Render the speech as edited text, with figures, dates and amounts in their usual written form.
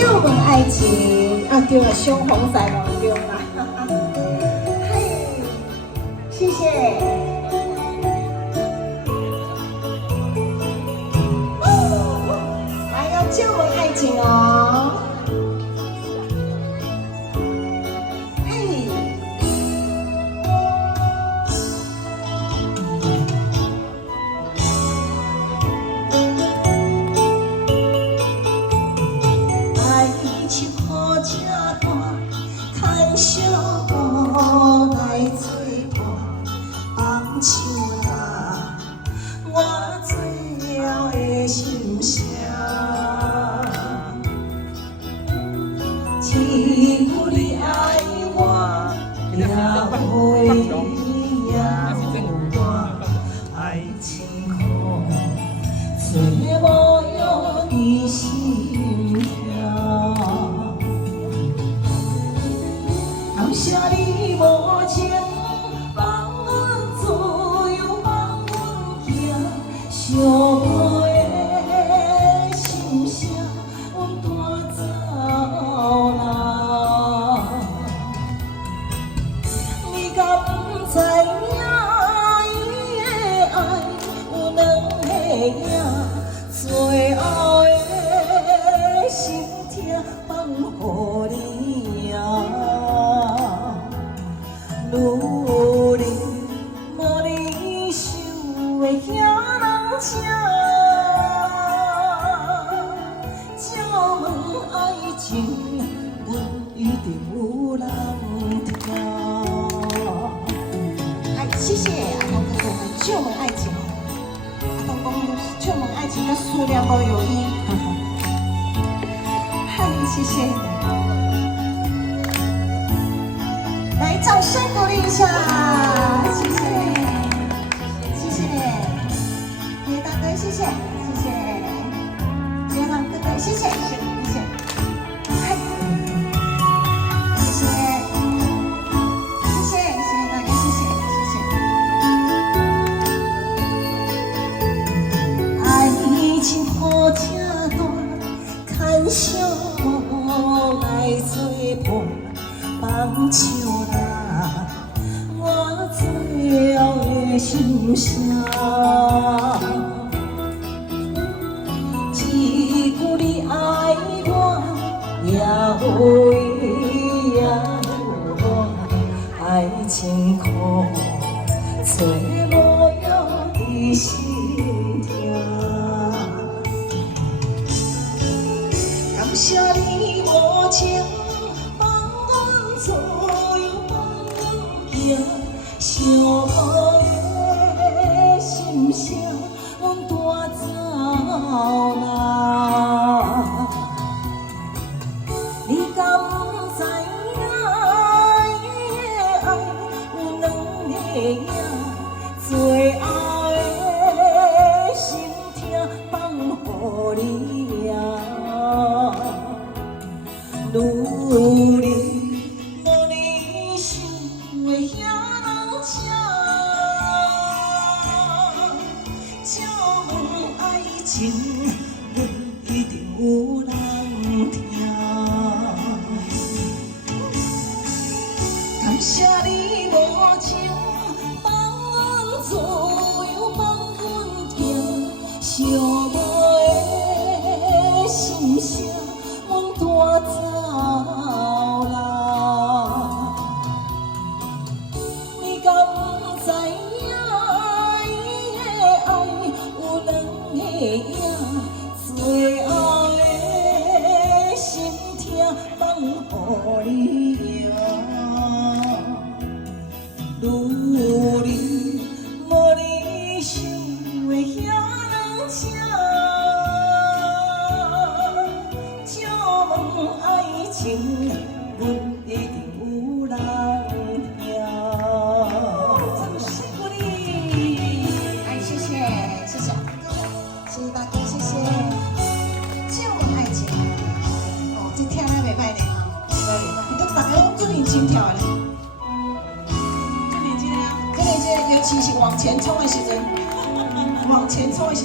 借问爱情啊，对了，相逢在梦中啊，嘿，谢谢。来，要借问爱情哦。 小我来作伴，放手啦，我做了的心声。只有你爱我，也会也有我，爱情苦，找无用的心跳。 感谢你无情，放阮自由，放阮行，寂寞的心声，阮带走啦。你敢不知影，伊的爱有两个影，最后的心痛放乎你啊。 努力无你受的遐人请，借问爱情，阮一定有人听。哎，谢谢阿东哥哥，借问爱情，阿东讲借问爱情，甲思念无有依。嗨，谢谢。 来，掌声鼓励一下，谢谢，谢谢，叶大哥，谢谢，谢谢，叶大哥哥，谢谢，谢谢，谢谢，嗨，谢谢，谢谢，谢谢大哥，谢谢，谢谢。爱情好这段，牵手来作伴。 放手啦，我做了的心声。只有你爱我，也有伊也有我，爱情苦，找无用的心痛。感谢你无情。 所有放阮行，寂寞的心声，阮带走啦。你敢不知影，伊的爱有两个影，最后的心痛放乎你啊，努力。 情，阮一定有人听。感谢你无情，放阮自由，放阮行，寂寞的心声，阮带走啦。你敢不知影，伊的爱有两个。 最后的心痛放乎你啊，努力无你想的遐人请，借问爱情，阮一定有人听。掌声鼓励，哎，谢谢，谢谢，谢谢大哥，谢谢。 心跳嘞，这里尤其是往前冲的时阵，往前冲的时。